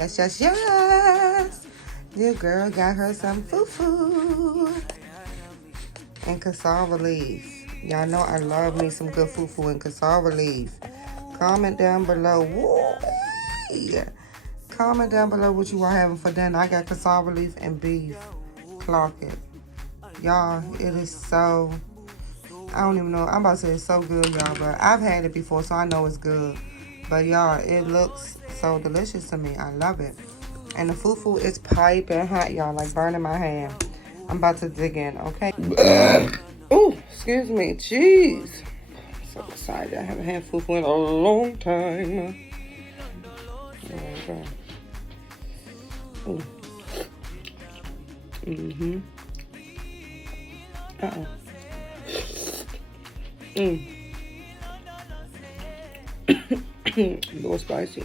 Yes, yes, yes. Your girl got her some fufu and cassava leaves. Y'all know I love me some good fufu and cassava leaves. Comment down below. Woo-wee. Comment down below what you are having for dinner. I got cassava leaf and beef. Clock it. Y'all, it is so, I don't even know. I'm about to say it's so good, y'all. But I've had it before, so I know it's good. But y'all, it looks so delicious to me. I love it. And the fufu is piping hot, y'all, like burning my hand. I'm about to dig in, okay? Oh, excuse me. Jeez. I'm so excited. I haven't had fufu in a long time. Okay. Mm-hmm. Uh-oh. A little spicy.